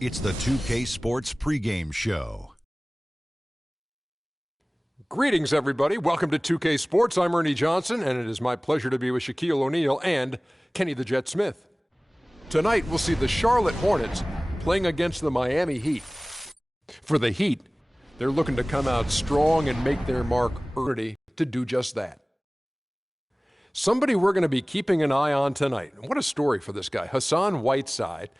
It's the 2K Sports pregame show. Greetings, everybody. Welcome to 2K Sports. I'm Ernie Johnson, and it is my pleasure to be with Shaquille O'Neal and Kenny the Jet Smith. Tonight, we'll see the Charlotte Hornets playing against the Miami Heat. For the Heat, they're looking to come out strong and make their mark early to do just that. Somebody we're going to be keeping an eye on tonight. What a story for this guy, Hassan Whiteside.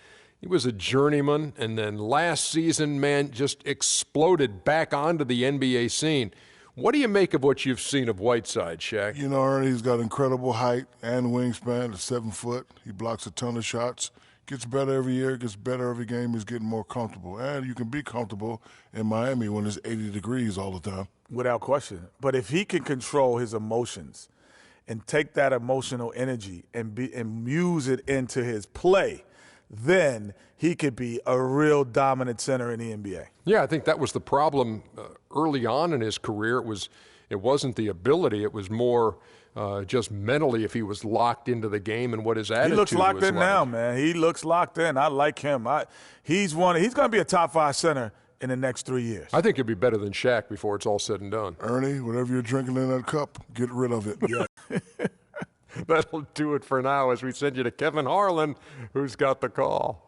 He was a journeyman, and then last season, man, just exploded back onto the NBA scene. What do you make of what you've seen of Whiteside, Shaq? You know, Ernie, he's got incredible height and wingspan at 7 foot. He blocks a ton of shots. Gets better every year, gets better every game. He's getting more comfortable. And you can be comfortable in Miami when it's 80 degrees all the time. Without question. But if he can control his emotions and take that emotional energy and use it into his play, then he could be a real dominant center in the NBA. Yeah, I think that was the problem early on in his career. It wasn't the ability. It was more just mentally if he was locked into the game and what his attitude was. He looks locked in like. now, man. He looks locked in. I like him. He's going to be a top 5 center in the next 3 years. I think he'll be better than Shaq before it's all said and done. Ernie, whatever you're drinking in that cup, get rid of it. Yeah. That'll do it for now as we send you to Kevin Harlan, who's got the call.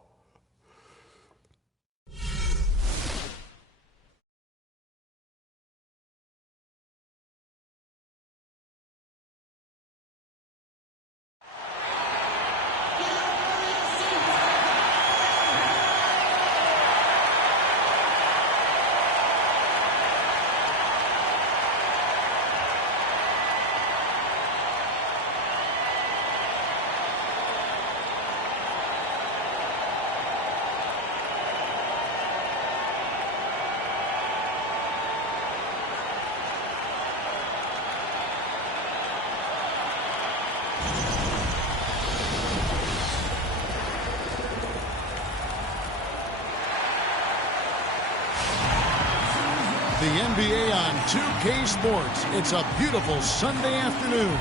The NBA on 2K Sports. It's a beautiful Sunday afternoon.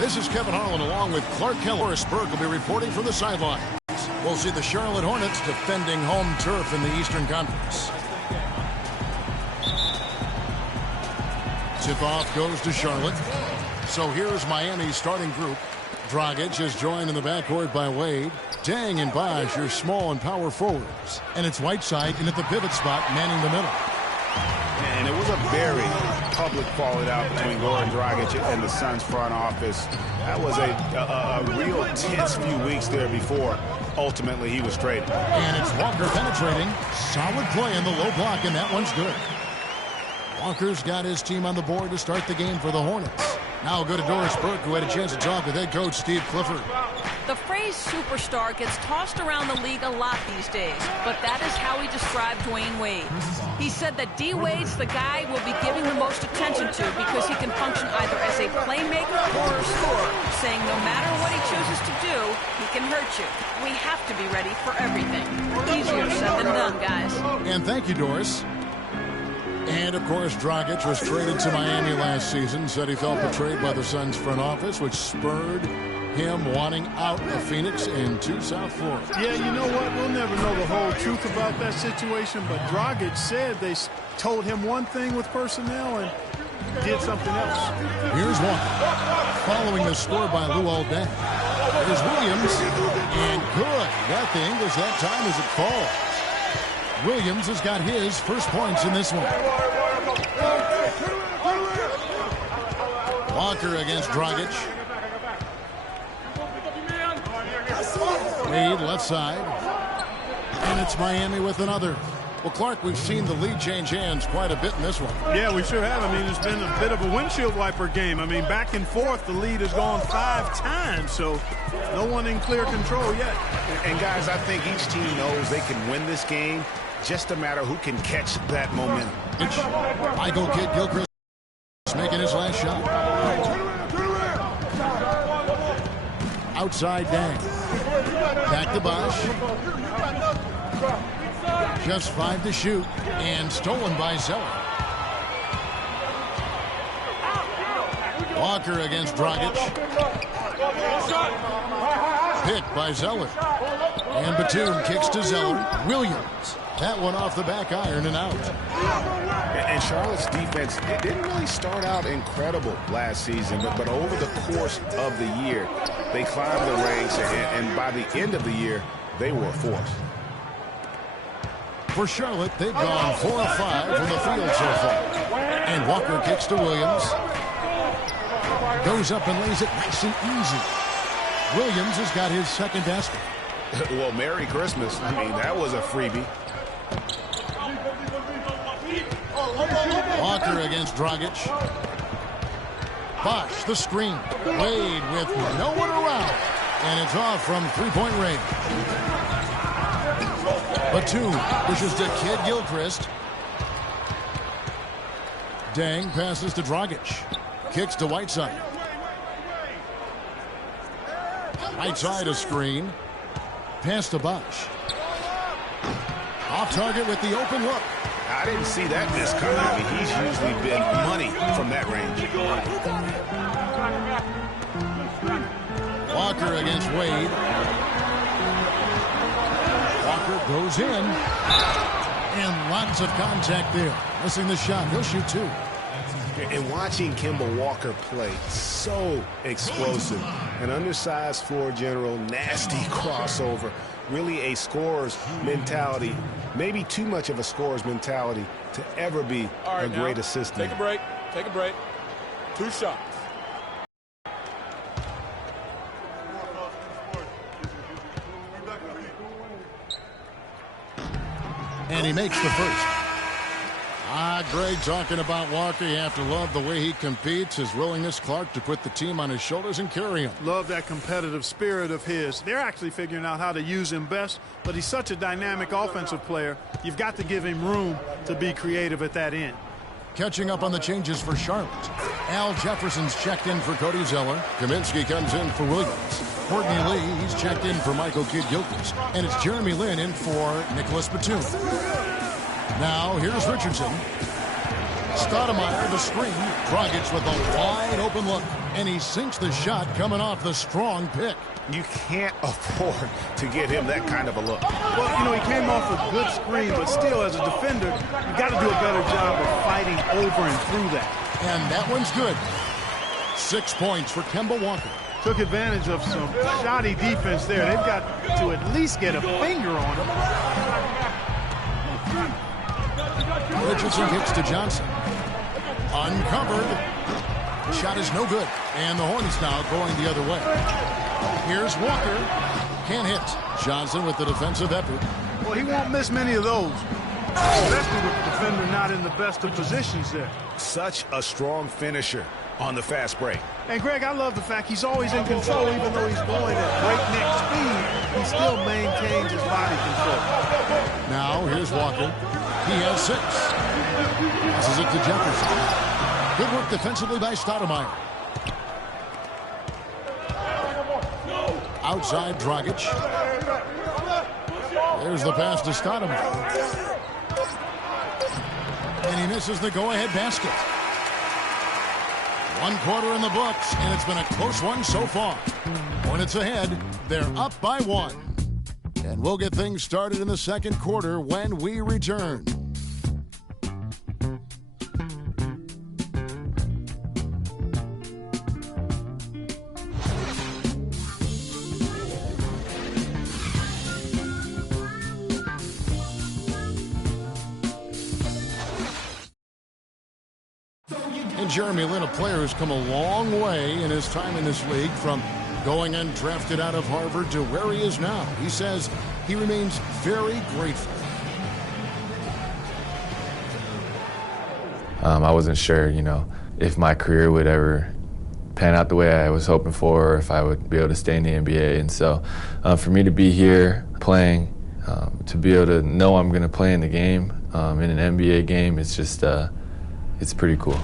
This is Kevin Harlan along with Clark Keller. Horace Burke will be reporting from the sidelines. We'll see the Charlotte Hornets defending home turf in the Eastern Conference. Tip-off goes to Charlotte. So here's Miami's starting group. Dragic is joined in the backcourt by Wade. Dang and Bosh are small and power forwards. And it's Whiteside in at the pivot spot, manning the middle. And it was a very public falling out between Goran Dragic and the Suns front office. That was a real tense few weeks there before ultimately he was traded. And it's Walker penetrating. Solid play in the low block, and that one's good. Walker's got his team on the board to start the game for the Hornets. Now we'll go to Doris Burke, who had a chance to talk with head coach Steve Clifford. The phrase superstar gets tossed around the league a lot these days, but that is how he described Dwayne Wade. He said that D. Wade's the guy we'll be giving the most attention to because he can function either as a playmaker or a scorer, saying no matter what he chooses to do, he can hurt you. We have to be ready for everything. Easier said than done, guys. And thank you, Doris. And, of course, Dragic was traded to Miami last season, said he felt betrayed by the Suns front office, which spurred him wanting out of Phoenix and to South Florida. Yeah, you know what? We'll never know the whole truth about that situation, but Dragic said they told him one thing with personnel and did something else. Here's one. Following the score by Lou Aldeng. There's Williams, and good. Got the English that time as it falls. Williams has got his first points in this one. Walker against Dragic. Wade left side. And it's Miami with another. Well, Clark, we've seen the lead change hands quite a bit in this one. Yeah, we sure have. I mean, it's been a bit of a windshield wiper game. I mean, back and forth, the lead has gone 5 times, so no one in clear control yet. And guys, I think each team knows they can win this game. Just a matter who can catch that momentum. Michael Kidd-Gilchrist making his last shot. Outside Dang. Back to Bosh. Just 5 to shoot. And stolen by Zeller. Walker against Dragic. Picked by Zeller. And Batum kicks to Zeller. Williams. That one off the back iron and out. And Charlotte's defense, it didn't really start out incredible last season, but over the course of the year, they climbed the ranks, and by the end of the year, they were a force. For Charlotte, they've gone 4 of 5 from the field so far. And Walker kicks to Williams. Goes up and lays it nice and easy. Williams has got his second basket. Well, Merry Christmas. I mean, that was a freebie. Walker against Dragic. Bosh, the screen. Wade with no one around. And it's off from three-point range. Batum pushes to Kid Gilchrist. Dang passes to Dragic. Kicks to Whiteside. Whiteside a screen. Pass to Bosh. Off target with the open look. I didn't see that miss coming. I mean, he's usually been money from that range. Walker against Wade. Walker goes in. And lots of contact there. Missing the shot. He'll shoot 2. And watching Kemba Walker play, so explosive. An undersized floor general, nasty crossover. Really a scorer's mentality. Maybe too much of a scorer's mentality to ever be a great assistant. Take a break. Take a break. 2 shots. And he makes the first. Greg talking about Walker. You have to love the way he competes, his willingness, Clark, to put the team on his shoulders and carry him. Love that competitive spirit of his. They're actually figuring out how to use him best, but he's such a dynamic offensive player. You've got to give him room to be creative at that end. Catching up on the changes for Charlotte. Al Jefferson's checked in for Cody Zeller. Kaminsky comes in for Williams. Courtney Lee, he's checked in for Michael Kidd-Gilchrist. And it's Jeremy Lin in for Nicholas Batum. Now, here's Richardson. Stoudemire, the screen. Dragic with a wide open look. And he sinks the shot coming off the strong pick. You can't afford to get him that kind of a look. Well, you know, he came off a good screen, but still, as a defender, you got to do a better job of fighting over and through that. And that one's good. 6 points for Kemba Walker. Took advantage of some shoddy defense there. They've got to at least get a finger on him. Richardson kicks to Johnson. Uncovered. Shot is no good. And the Hornets now going the other way. Here's Walker. Can't hit. Johnson with the defensive effort. Well, he won't miss many of those, especially with the defender not in the best of positions there. Such a strong finisher on the fast break. And, Greg, I love the fact he's always in control. Even though he's going at breakneck speed, he still maintains his body control. Now, here's Walker. He has 6. Passes it to Jefferson. Good work defensively by Stoudemire. Outside Dragic. There's the pass to Stoudemire. And he misses the go-ahead basket. 1 quarter in the books, and it's been a close one so far. Hornets ahead. They're up by 1. And we'll get things started in the second quarter when we return. And Jeremy Lin, a player who's come a long way in his time in this league, from going undrafted out of Harvard to where he is now. He says he remains very grateful. I wasn't sure, if my career would ever pan out the way I was hoping for, or if I would be able to stay in the NBA. And so for me to be here playing, to be able to know I'm going to play in the game, in an NBA game, it's just, it's pretty cool.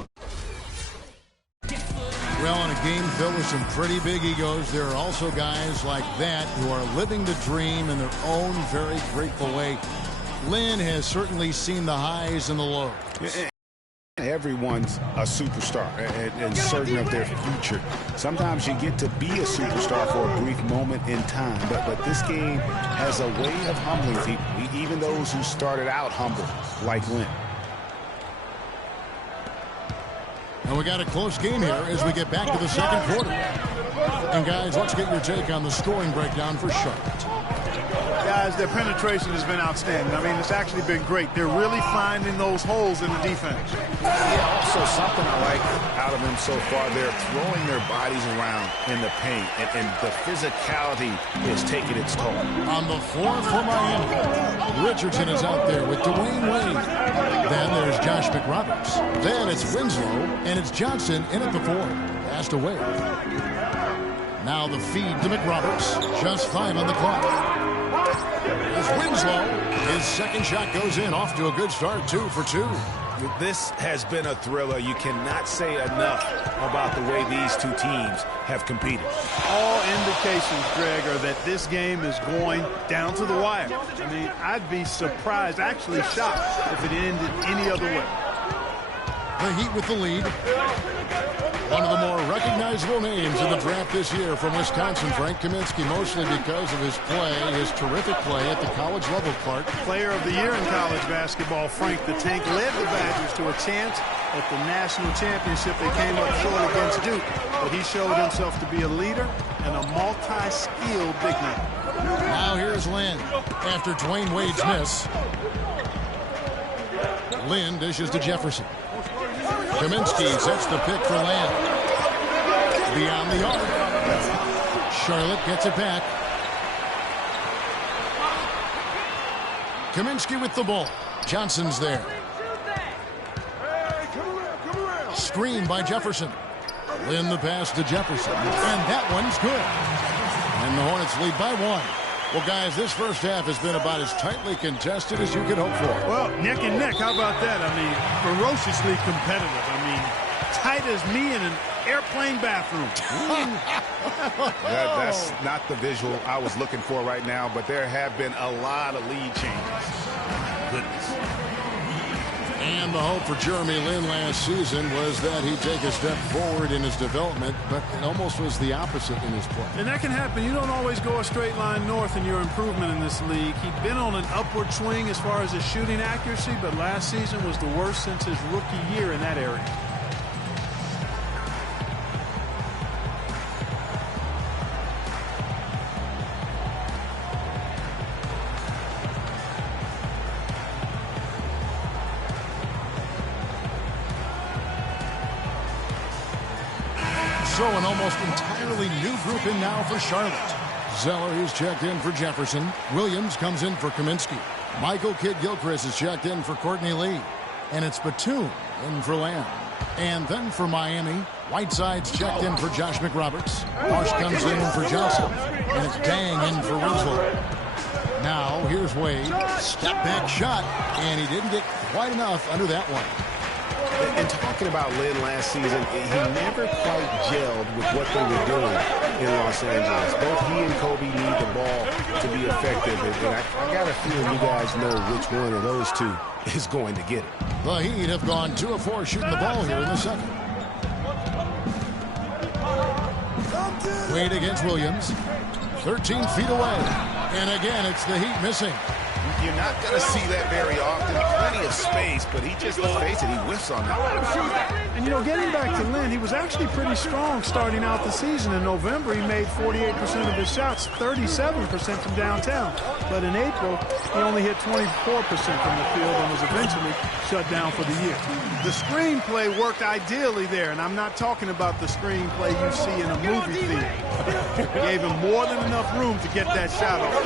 Well, in a game filled with some pretty big egos, there are also guys like that who are living the dream in their own very grateful way. Lin has certainly seen the highs and the lows. everyone's a superstar and certain of their future. Sometimes you get to be a superstar for a brief moment in time, but this game has a way of humbling people, even those who started out humble, like Lynn. And we got a close game here as we get back to the second quarter. And guys, let's get your take on the scoring breakdown for Charlotte. Guys, their penetration has been outstanding. I mean, it's actually been great. They're really finding those holes in the defense. Yeah, also something I like out of them so far, they're throwing their bodies around in the paint, and the physicality is taking its toll. On the floor for Miami, Richardson is out there with Dwayne Wade. Then there's Josh McRoberts. Then it's Winslow, and it's Johnson in at the 4. Passed away. Now the feed to McRoberts. Just 5 on the clock. Is Winslow. His second shot goes in, off to a good start, 2 for 2. This has been a thriller. You cannot say enough about the way these two teams have competed. All indications, Greg, are that this game is going down to the wire. I mean, I'd be surprised, actually shocked, if it ended any other way. The Heat with the lead. One of the more recognizable names in the draft this year from Wisconsin, Frank Kaminsky, mostly because of his play, his terrific play at the college level, Clark. Player of the year in college basketball, Frank the Tank led the Badgers to a chance at the national championship. They came up short against Duke, but he showed himself to be a leader and a multi-skilled big man. Now here's Lynn after Dwayne Wade's miss. Lynn dishes to Jefferson. Kaminsky sets the pick for Land. Beyond the arc. Charlotte gets it back. Kaminsky with the ball. Johnson's there. Screen by Jefferson. Lynn the pass to Jefferson. And that one's good. And the Hornets lead by 1. Well, guys, this first half has been about as tightly contested as you could hope for. Well, neck and neck. How about that? I mean, ferociously competitive. I mean, tight as me in an airplane bathroom. That's not the visual I was looking for right now, but there have been a lot of lead changes. Goodness. And the hope for Jeremy Lin last season was that he'd take a step forward in his development, but it almost was the opposite in his play. And that can happen. You don't always go a straight line north in your improvement in this league. He'd been on an upward swing as far as his shooting accuracy, but last season was the worst since his rookie year in that area. So an almost entirely new group in now for Charlotte. Zeller is checked in for Jefferson. Williams comes in for Kaminsky. Michael Kidd-Gilchrist is checked in for Courtney Lee. And it's Batum in for Lamb. And then for Miami, Whiteside's checked in for Josh McRoberts. Marsh comes in for Johnson. And it's Dang in for Winslow. Now here's Wade. Step back shot. And he didn't get quite enough under that one. And talking about Lynn last season, he never quite gelled with what they were doing in Los Angeles. Both he and Kobe need the ball to be effective. And I got a feeling you guys know which one of those two is going to get it. The Heat have gone 2 of 4 shooting the ball here in the second. Wade against Williams. 13 feet away. And again, it's the Heat missing. You're not going to see that very often. Plenty of space, but he just, let's face it, he whiffs on that. And, you know, getting back to Lynn, he was actually pretty strong starting out the season. In November, he made 48% of his shots, 37% from downtown. But in April, he only hit 24% from the field and was eventually shut down for the year. The screenplay worked ideally there, and I'm not talking about the screenplay you see in a movie theater. Gave him more than enough room to get that shot off.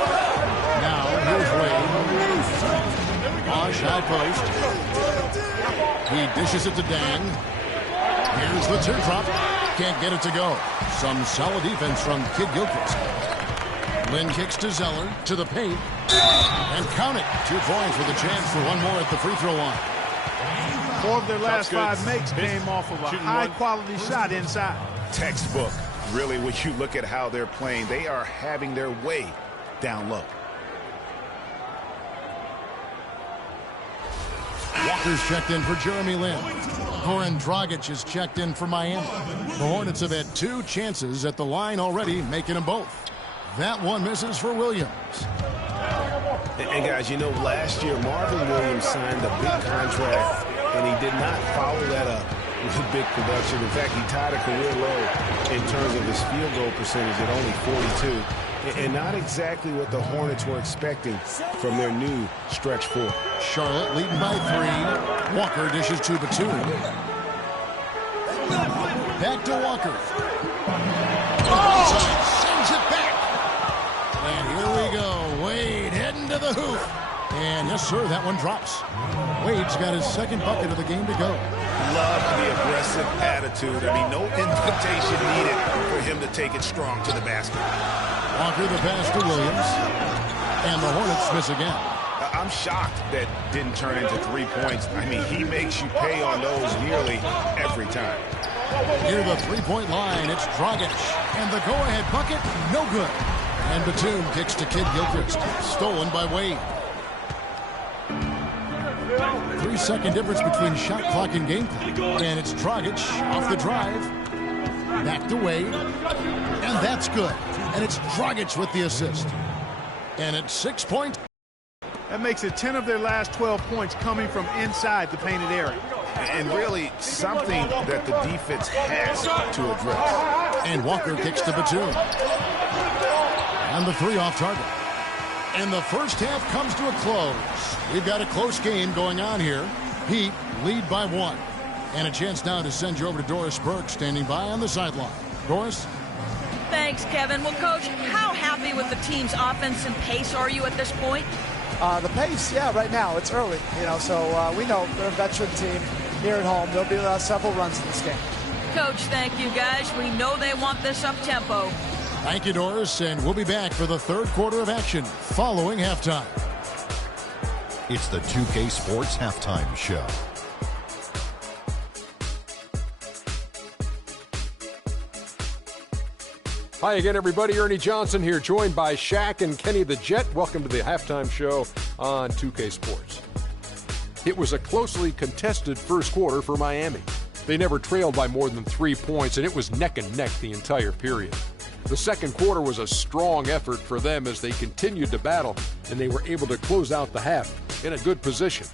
Now, here's Wade. Bosch, high post. He dishes it to Dang. Here's the teardrop. Can't get it to go. Some solid defense from Kidd-Gilchrist. Lynn kicks to Zeller, to the paint. And count it. 2 points with a chance for one more at the free throw line. 4 of their last 5 makes came off of a high-quality shot inside. Textbook. Really, when you look at how they're playing, they are having their way down low. Walker's checked in for Jeremy Lin. Goran Dragic is checked in for Miami. The Hornets have had 2 chances at the line already, making them both. That one misses for Williams. And guys, you know, last year Marvin Williams signed a big contract, and he did not follow that up with a big production. In fact, he tied a career low in terms of his field goal percentage at only 42. And not exactly what the Hornets were expecting from their new stretch 4. Charlotte leading by 3. Walker dishes to Batum. Back to Walker. Sends it back. And here we go. Wade heading to the hoop. And yes, sir, that one drops. Wade's got his second bucket of the game to go. Love the aggressive attitude. I mean, no invitation needed for him to take it strong to the basket. Walker the pass to Williams. And the Hornets miss again. I'm shocked that didn't turn into 3 points. I mean, he makes you pay on those nearly every time. Near the three-point line, it's Dragic. And the go-ahead bucket, no good. And Batum kicks to Kid Gilchrist. Stolen by Wade. 3-second difference between shot clock and game clock. And it's Dragic off the drive. Back to Wade. And that's good. And it's Dragic with the assist. And it's 6 points. That makes it 10 of their last 12 points coming from inside the painted area. And really something that the defense has to address. And Walker kicks to Batum. And the 3 off target. And the first half comes to a close. We've got a close game going on here. Heat lead by 1. And a chance now to send you over to Doris Burke, standing by on the sideline. Doris? Thanks, Kevin. Well, Coach, how happy with the team's offense and pace are you at this point? The pace, yeah, right now, it's early, so we know they're a veteran team here at home. There'll be several runs in this game. Coach, thank you, guys. We know they want this up-tempo. Thank you, Doris, and we'll be back for the third quarter of action following halftime. It's the 2K Sports Halftime Show. Hi again, everybody. Ernie Johnson here, joined by Shaq and Kenny the Jet. Welcome to the halftime show on 2K Sports. It was a closely contested first quarter for Miami. They never trailed by more than 3 points, and it was neck and neck the entire period. The second quarter was a strong effort for them as they continued to battle, and they were able to close out the half in a good position.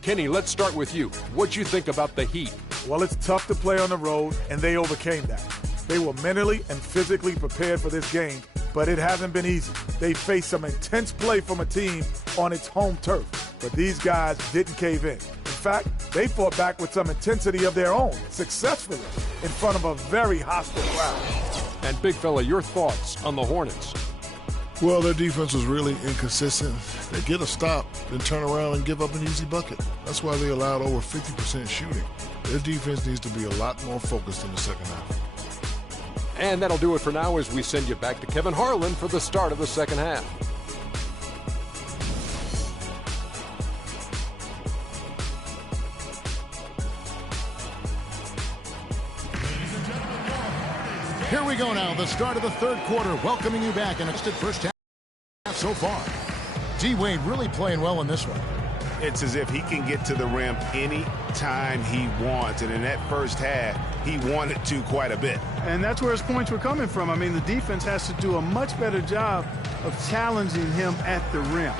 Kenny, let's start with you. What'd you think about the Heat? Well, it's tough to play on the road, and they overcame that. They were mentally and physically prepared for this game, but it hasn't been easy. They faced some intense play from a team on its home turf, but these guys didn't cave in. In fact, they fought back with some intensity of their own, successfully, in front of a very hostile crowd. And Big Fella, your thoughts on the Hornets? Well, their defense was really inconsistent. They get a stop, then turn around and give up an easy bucket. That's why they allowed over 50% shooting. Their defense needs to be a lot more focused in the second half. And that'll do it for now as we send you back to Kevin Harlan for the start of the second half. Here we go now, the start of the third quarter, welcoming you back in a first half so far. D-Wade really playing well in this one. It's as if he can get to the rim any time he wants, and in that first half, he wanted to quite a bit. And that's where his points were coming from. I mean, the defense has to do a much better job of challenging him at the rim.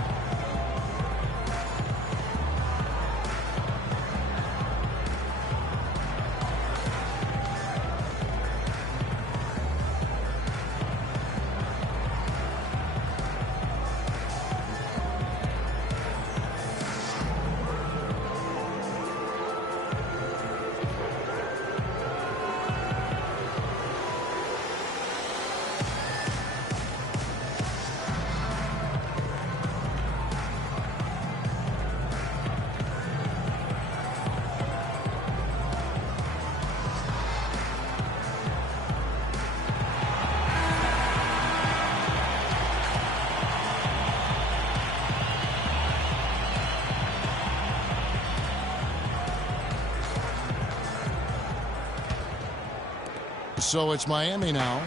So it's Miami now.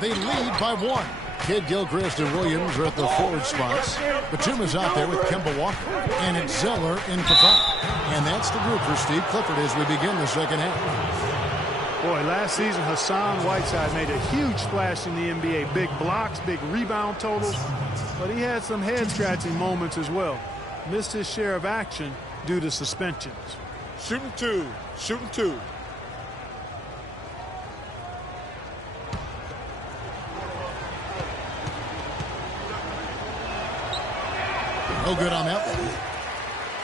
They lead by 1. Kid Gilchrist and Williams are at the forward spots. Batum is out there with Kemba Walker. And it's Zeller in for foul. And that's the group for Steve Clifford as we begin the second half. Boy, last season, Hassan Whiteside made a huge splash in the NBA. Big blocks, big rebound totals. But he had some head-scratching moments as well. Missed his share of action due to suspensions. Shooting two. Shooting two. No good on that one.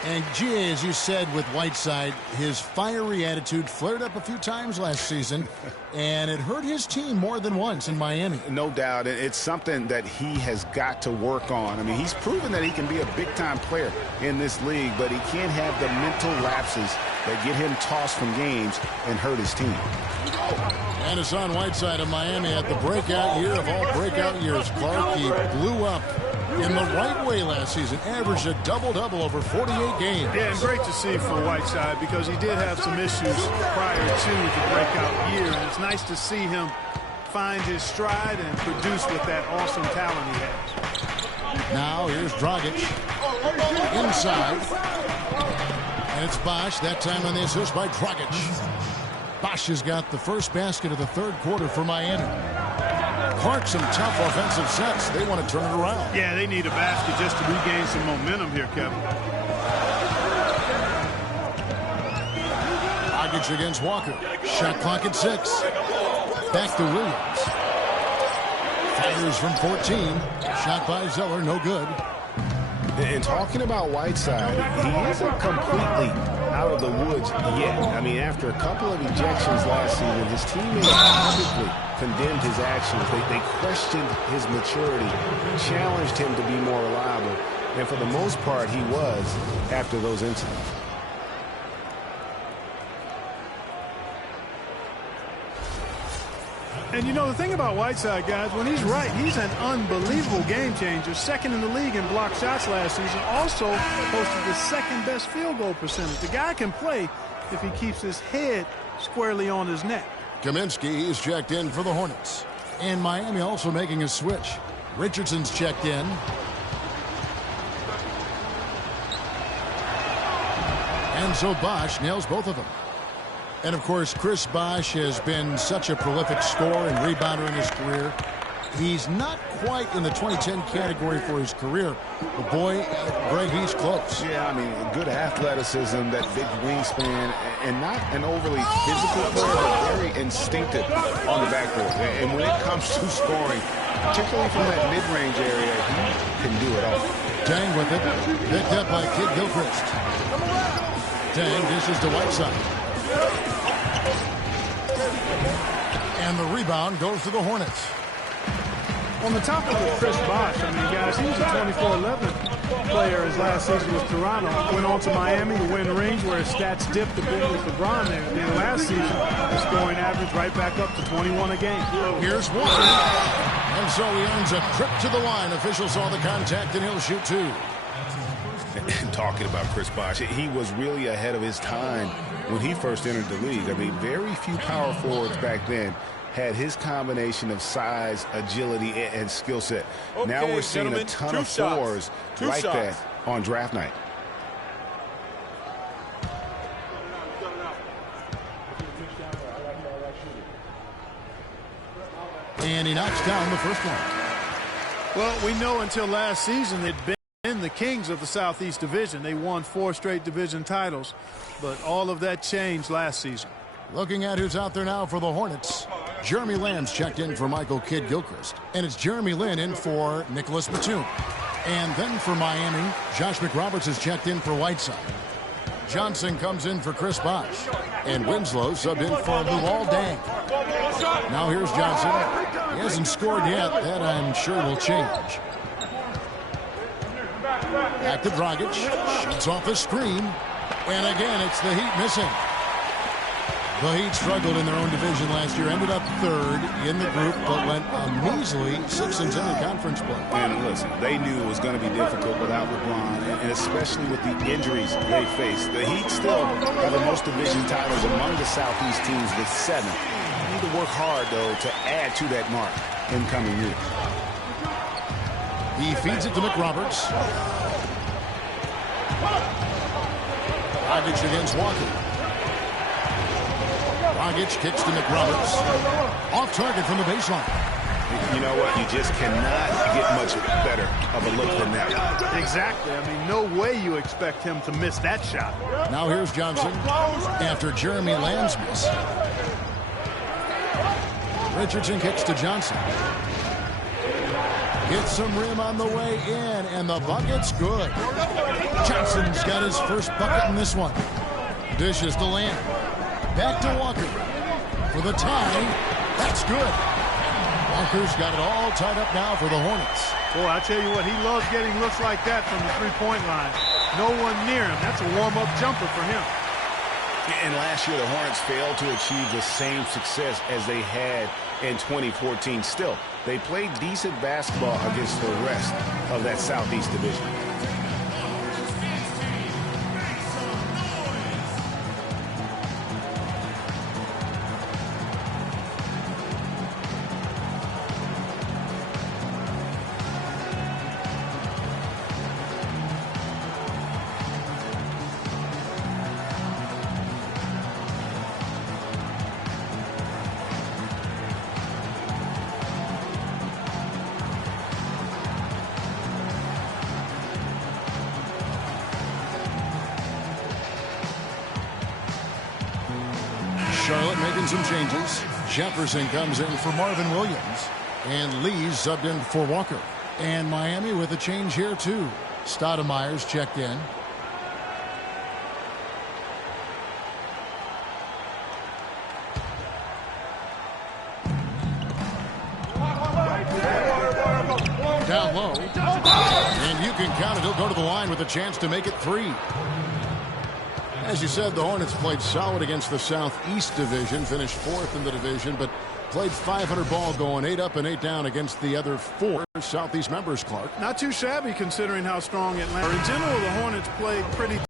And GA, as you said with Whiteside, his fiery attitude flared up a few times last season, and it hurt his team more than once in Miami. No doubt. It's something that he has got to work on. I mean, he's proven that he can be a big-time player in this league, but he can't have the mental lapses that get him tossed from games and hurt his team. And Hassan Whiteside of Miami had the breakout year of all breakout years. Clark, he blew up in the right way last season, averaged a double-double over 48 games. Yeah, and great to see for Whiteside because he did have some issues prior to the breakout year, and it's nice to see him find his stride and produce with that awesome talent he has. Now here's Dragic inside, and it's Bosh, that time on the assist by Dragic. Bosh has got the first basket of the third quarter for Miami. Clark, some tough offensive sets. They want to turn it around. Yeah, they need a basket just to regain some momentum here, Kevin. Dragic against Walker. Shot clock at 6. Back to Williams. Fires from 14. Shot by Zeller, no good. And talking about Whiteside, he isn't completely out of the woods yet. I mean, after a couple of ejections last season, his teammates publicly condemned his actions. They questioned his maturity, challenged him to be more reliable, and for the most part, he was after those incidents. And you know, the thing about Whiteside, guys, when he's right, he's an unbelievable game changer. Second in the league in block shots last season. Also posted the second best field goal percentage. The guy can play if he keeps his head squarely on his neck. Kaminsky is checked in for the Hornets. And Miami also making a switch. Richardson's checked in. And so Bosh nails both of them. And, of course, Chris Bosh has been such a prolific scorer and rebounder in his career. He's not quite in the 2010 category for his career. But, boy, Greg, he's close. Yeah, I mean, good athleticism, that big wingspan, and not an overly physical player, but very instinctive on the backboard. And when it comes to scoring, particularly from that mid-range area, he can do it all. Dang with it. Picked up by Kid Gilchrist. Dang dishes to Whiteside. And the rebound goes to the Hornets. On the topic of Chris Bosh, I mean, guys, he was a 24-11 player his last season with Toronto. Went on to Miami to win rings where his stats dipped a bit with LeBron there. And then last season, the scoring average right back up to 21 a game. Here's one. And so he earns a trip to the line. Officials saw the contact, and he'll shoot 2. Talking about Chris Bosh, he was really ahead of his time when he first entered the league. I mean, very few power forwards back then had his combination of size, agility, and skill set. Okay, now we're seeing a ton of fours like that on draft night. And he knocks down the first one. Well, we know until last season they'd been the kings of the Southeast Division. They won 4 straight division titles, but all of that changed last season. Looking at who's out there now for the Hornets. Jeremy Lamb's checked in for Michael Kidd-Gilchrist. And it's Jeremy Lin in for Nicholas Batum. And then for Miami, Josh McRoberts is checked in for Whiteside. Johnson comes in for Chris Bosh. And Winslow subbed in for Luol Deng. Now here's Johnson. He hasn't scored yet. That I'm sure will change. Back to Dragic. Shoots off the screen. And again, it's the Heat missing. The Heat struggled in their own division last year. Ended up 3rd in the group, but went a measly 6-10 in conference play. And listen, they knew it was going to be difficult without LeBron, and especially with the injuries they faced. The Heat still have the most division titles among the Southeast teams with 7. They need to work hard, though, to add to that mark in coming years. He feeds it to McRoberts. Dragic against Walker. Dragic kicks to McRoberts. Off target from the baseline. You know what? You just cannot get much better of a look than that. Exactly. I mean, no way you expect him to miss that shot. Now here's Johnson after Jeremy Lamb's miss. Richardson kicks to Johnson. Gets some rim on the way in, and the bucket's good. Johnson's got his first bucket in this one. Dishes to Lamb. Back to Walker. For the tie, that's good. Walker's got it all tied up now for the Hornets. Boy, I tell you what, he loves getting looks like that from the three-point line. No one near him. That's a warm-up jumper for him. And last year, the Hornets failed to achieve the same success as they had in 2014. Still, they played decent basketball against the rest of that Southeast Division. Charlotte making some changes. Jefferson comes in for Marvin Williams. And Lee's subbed in for Walker. And Miami with a change here, too. Stoudemire's checked in. Down low. And you can count it. He'll go to the line with a chance to make it 3. As you said, the Hornets played solid against the Southeast Division, finished 4th in the division, but played 500 ball going 8 up and 8 down against the other 4 Southeast members, Clark. Not too shabby considering how strong Atlanta are. In general, the Hornets played pretty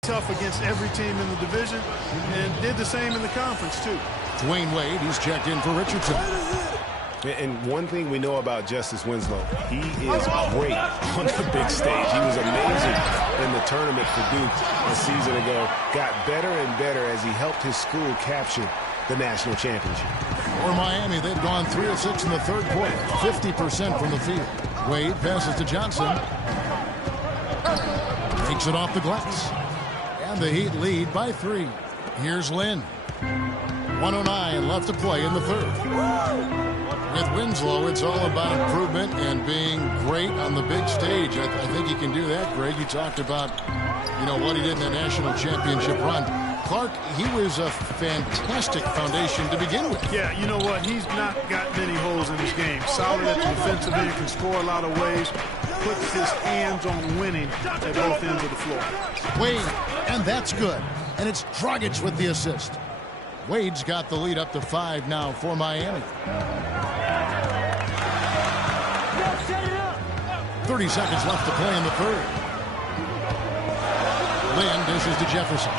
tough against every team in the division and did the same in the conference, too. Dwayne Wade, he's checked in for Richardson. And one thing we know about Justice Winslow, he is great on the big stage. He was amazing in the tournament for Duke a season ago. Got better and better as he helped his school capture the national championship. For Miami, they've gone 3 of 6 in the third quarter, 50% from the field. Wade passes to Johnson. Takes it off the glass. And the Heat lead by 3. Here's Lynn. 109 left to play in the third. With Winslow, it's all about improvement and being great on the big stage. I think he can do that, Greg. You talked about, what he did in the national championship run. Clark, he was a fantastic foundation to begin with. Yeah, you know what? He's not got many holes in his game. Solid at the defensive end, can score a lot of ways, puts his hands on winning at both ends of the floor. Wade, and that's good. And it's Dragic with the assist. Wade's got the lead up to 5 now for Miami. 30 seconds left to play in the third. Lynn dishes to Jefferson.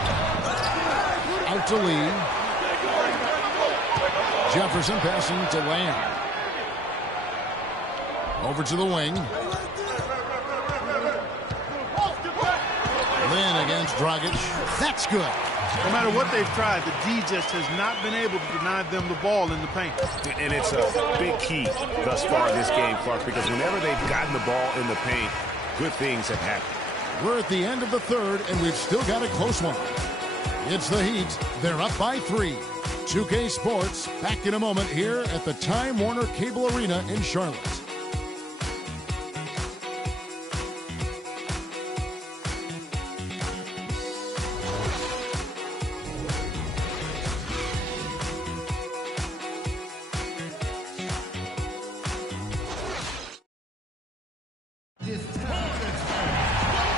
Out to Lee. Jefferson passing to Lamb. Over to the wing. Lynn against Dragic. That's good. No matter what they've tried, the D just has not been able to deny them the ball in the paint. And it's a big key thus far in this game, Clark, because whenever they've gotten the ball in the paint, good things have happened. We're at the end of the third, and we've still got a close one. It's the Heat. They're up by 3. 2K Sports back in a moment here at the Time Warner Cable Arena in Charlotte.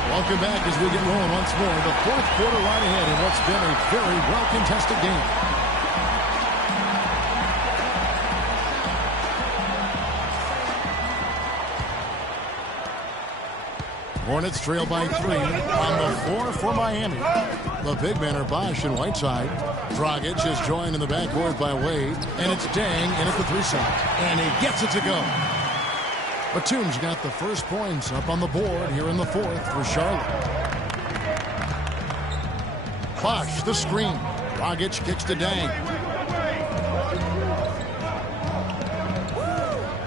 Welcome back as we get rolling once more. The fourth quarter right ahead in what's been a very well-contested game. Hornets trail by 3 on the floor for Miami. The big men are Bosch and Whiteside. Dragic is joined in the backcourt by Wade. And it's Dang in at the 3 side. And he gets it to go. Batum's got the first points up on the board here in the fourth for Charlotte. Bosch, the screen. Dragic kicks to Dang.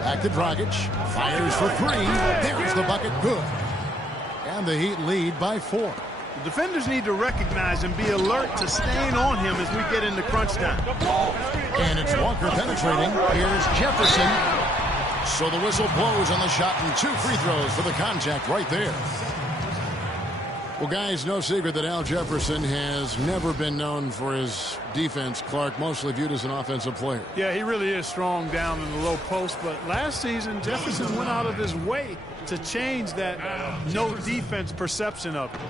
Back to Dragic. Fires for three. There's the bucket. Good. And the Heat lead by 4. The defenders need to recognize and be alert to staying on him as we get into crunch time. And it's Walker penetrating. Here's Jefferson. So the whistle blows on the shot and 2 free throws for the contact right there. Well, guys, no secret that Al Jefferson has never been known for his defense. Clark, mostly viewed as an offensive player. Yeah, he really is strong down in the low post, but last season Jefferson went out of his way to change that no defense perception of it.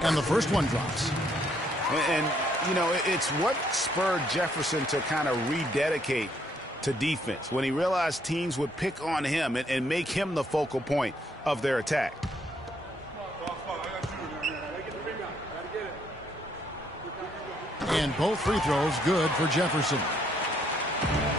And the first one drops. And you know, it's what spurred Jefferson to kind of rededicate to defense when he realized teams would pick on him and make him the focal point of their attack. And both free throws good for Jefferson.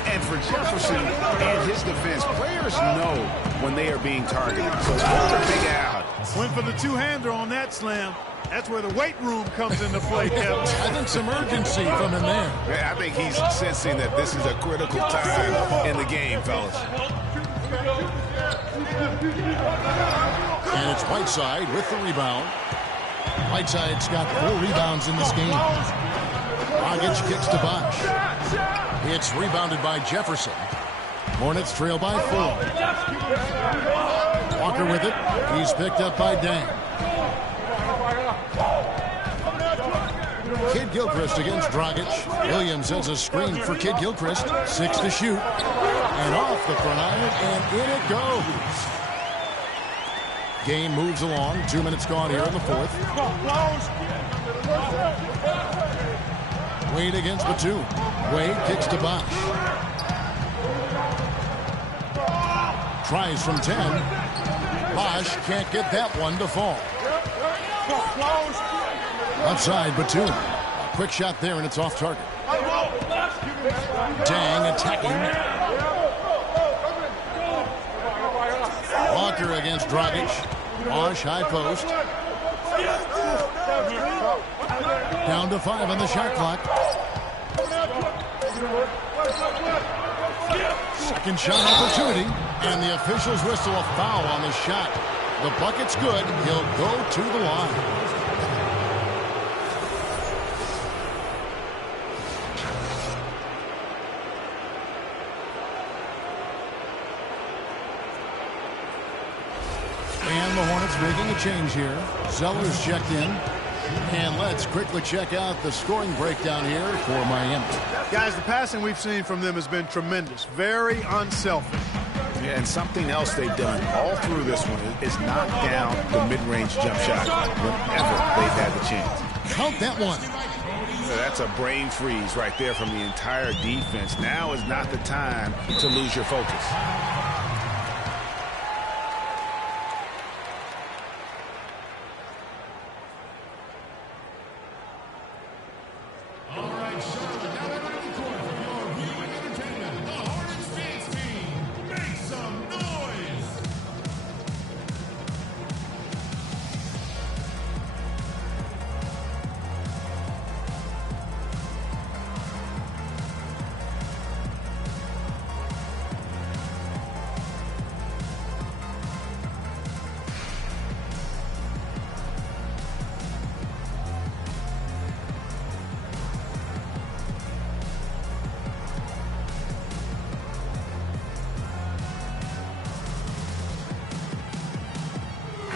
And for Jefferson and his defense, players know when they are being targeted. So that's a big out. Went for the two-hander on that slam. That's where the weight room comes into play, Kevin. I think some urgency from him there. Yeah, I think he's sensing that this is a critical time in the game, fellas. And it's Whiteside with the rebound. Whiteside's got 4 rebounds in this game. Dragic kicks to Bosch. It's rebounded by Jefferson. Hornets trail by 4. Walker with it. He's picked up by Dang. Kid Gilchrist against Dragic. Williams has a screen for Kid Gilchrist. 6 to shoot. And off the front iron, and in it goes. Game moves along. 2 minutes gone here in the fourth. Wade against Batum. Wade kicks to Bosch. Tries from 10. Bosch can't get that one to fall. Outside Batum. A quick shot there, and it's off target. Dang attacking. Walker against Dragic. Bosch high post. Down to 5 on the shot clock. Second shot opportunity. And the officials whistle a foul on the shot. The bucket's good. He'll go to the line. And the Hornets making a change here. Zeller's checked in. And let's quickly check out the scoring breakdown here for Miami. Guys, the passing we've seen from them has been tremendous. Very unselfish. Yeah, and something else they've done all through this one is knock down the mid-range jump shot whenever they've had the chance. Count that one. That's a brain freeze right there from the entire defense. Now is not the time to lose your focus.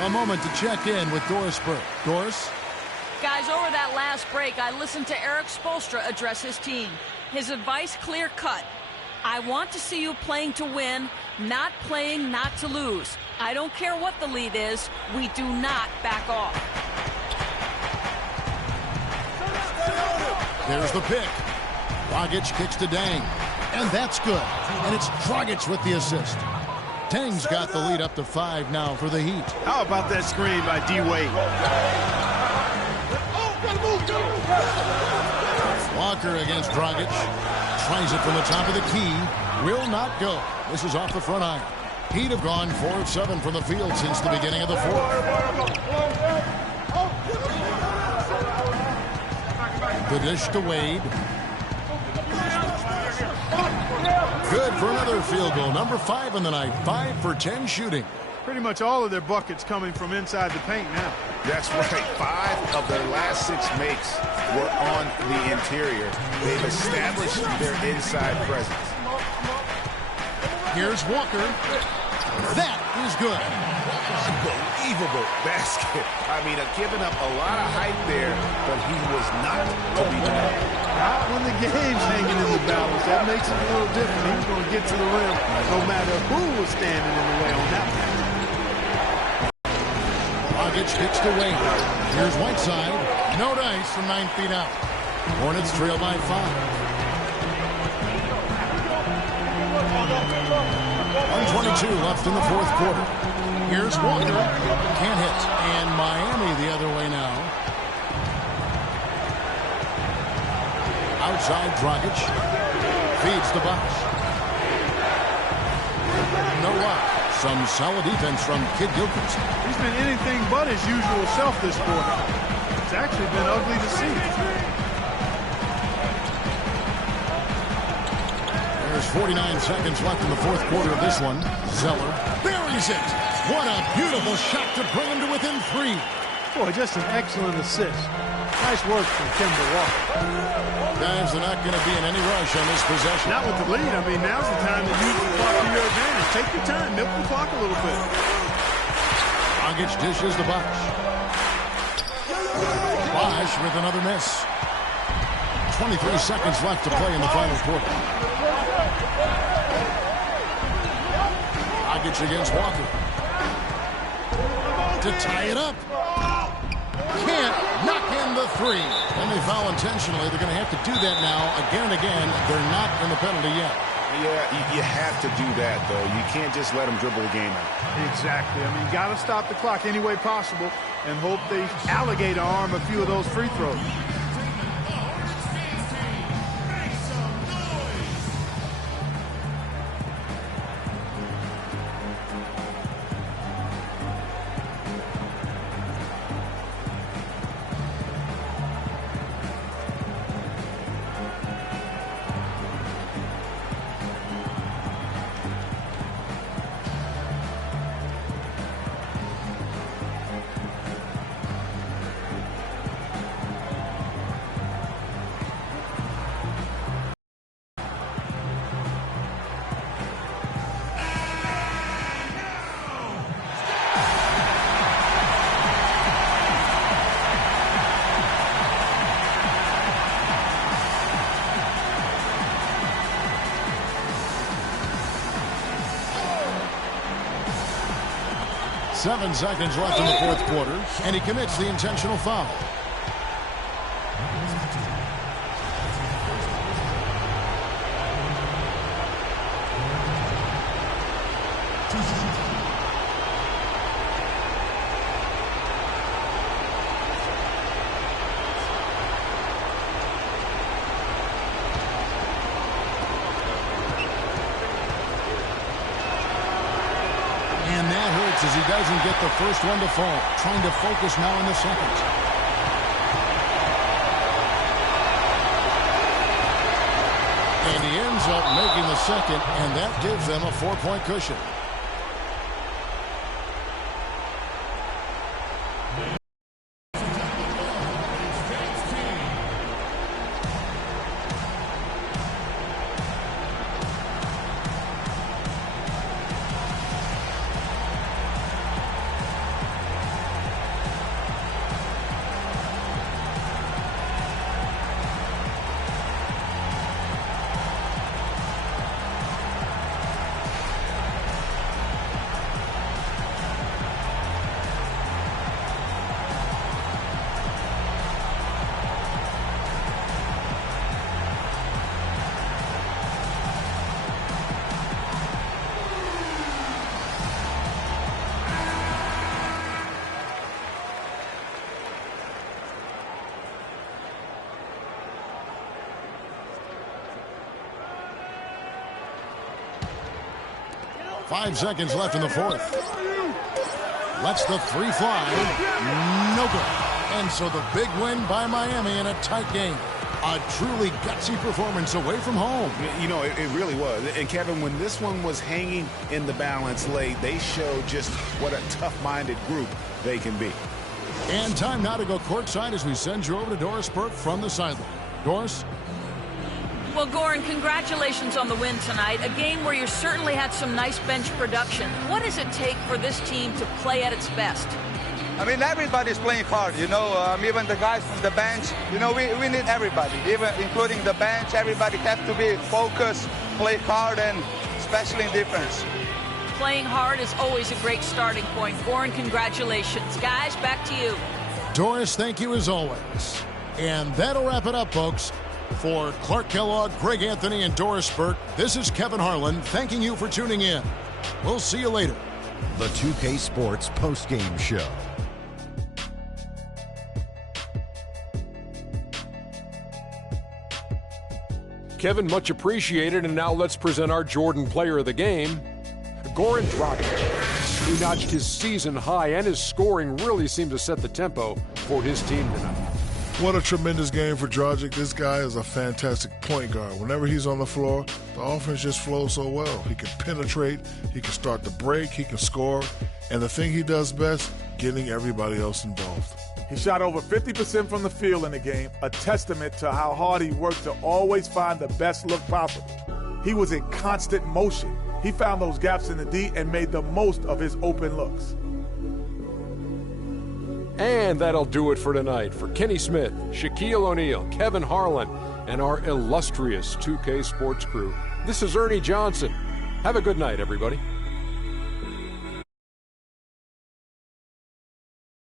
A moment to check in with Doris Burke. Doris? Guys, over that last break, I listened to Eric Spoelstra address his team. His advice clear-cut. I want to see you playing to win, not playing not to lose. I don't care what the lead is. We do not back off. There's the pick. Dragic kicks to Dang. And that's good. And it's Dragic with the assist. Dang's got the lead up to 5 now for the Heat. How about that screen by D-Wade? Walker against Dragic. Tries it from the top of the key. Will not go. This is off the front iron. He'd have gone 4 of 7 from the field since the beginning of the fourth. The dish to Wade. Good for another field goal. Number 5 in the night. 5 for 10 shooting. Pretty much all of their buckets coming from inside the paint now. That's right. 5 of their last 6 makes were on the interior. They've established their inside presence. Here's Walker. That is good. Unbelievable basket. I mean, giving up a lot of height there, but he was not leaving it. Not when the game's hanging in the balance. That makes it a little different. He's going to get to the rim no matter who was standing in the way on that one. Dragic kicks to Wade. Here's Whiteside. No dice from 9 feet out. Hornets trail by 5. 1:22 left in the fourth quarter. Here's Walker. Can't hit. And Miami the other way now. Outside Dragic. Feeds the box. No luck. Some solid defense from Kid Gilchrist. He's been anything but his usual self this quarter. It's actually been ugly to see. There's 49 seconds left in the fourth quarter of this one. Zeller buries it. What a beautiful shot to bring him to within 3. Boy, just an excellent assist. Nice work from Kemba Walker. Guys, they're not going to be in any rush on this possession. Not with the lead. I mean, now's the time to use the clock to your advantage. Take your time. Milk the clock a little bit. Dragic dishes the box. Bosh with another miss. 23 seconds left to play in the final quarter. Dragic against Walker. To tie it up. Can't knock in the 3. And they foul intentionally. They're going to have to do that now again and again. They're not in the penalty yet. Yeah, you have to do that, though. You can't just let them dribble the game out. Exactly. I mean, you got to stop the clock any way possible and hope they alligator arm a few of those free throws. Seven seconds left in the fourth quarter, and he commits the intentional foul. As he doesn't get the first one to fall, trying to focus now in the second. And he ends up making the second, and that gives them a 4-point cushion. 5 seconds left in the fourth. Lets the three fly. No good. And so the big win by Miami in a tight game. A truly gutsy performance away from home. You know, it really was. And, Kevin, when this one was hanging in the balance late, they showed just what a tough-minded group they can be. And time now to go courtside as we send you over to Doris Burke from the sideline. Doris? Well, Goran, congratulations on the win tonight. A game where you certainly had some nice bench production. What does it take for this team to play at its best? I mean, everybody's playing hard, you know, even the guys from the bench. You know, we need everybody, even including the bench. Everybody have to be focused, play hard, and especially in defense. Playing hard is always a great starting point. Goran, congratulations. Guys, back to you. Doris, thank you as always. And that'll wrap it up, folks. For Clark Kellogg, Greg Anthony, and Doris Burke, this is Kevin Harlan thanking you for tuning in. We'll see you later. The 2K Sports postgame show. Kevin, much appreciated, and now let's present our Jordan player of the game, Goran Dragic. He notched his season high, and his scoring really seemed to set the tempo for his team tonight. What a tremendous game for Dragic. This guy is a fantastic point guard. Whenever he's on the floor, the offense just flows so well. He can penetrate, he can start the break, he can score, and the thing he does best, getting everybody else involved. He shot over 50% from the field in the game, a testament to how hard he worked to always find the best look possible. He was in constant motion. He found those gaps in the D and made the most of his open looks. And that'll do it for tonight. For Kenny Smith, Shaquille O'Neal, Kevin Harlan, and our illustrious 2K Sports crew, this is Ernie Johnson. Have a good night, everybody.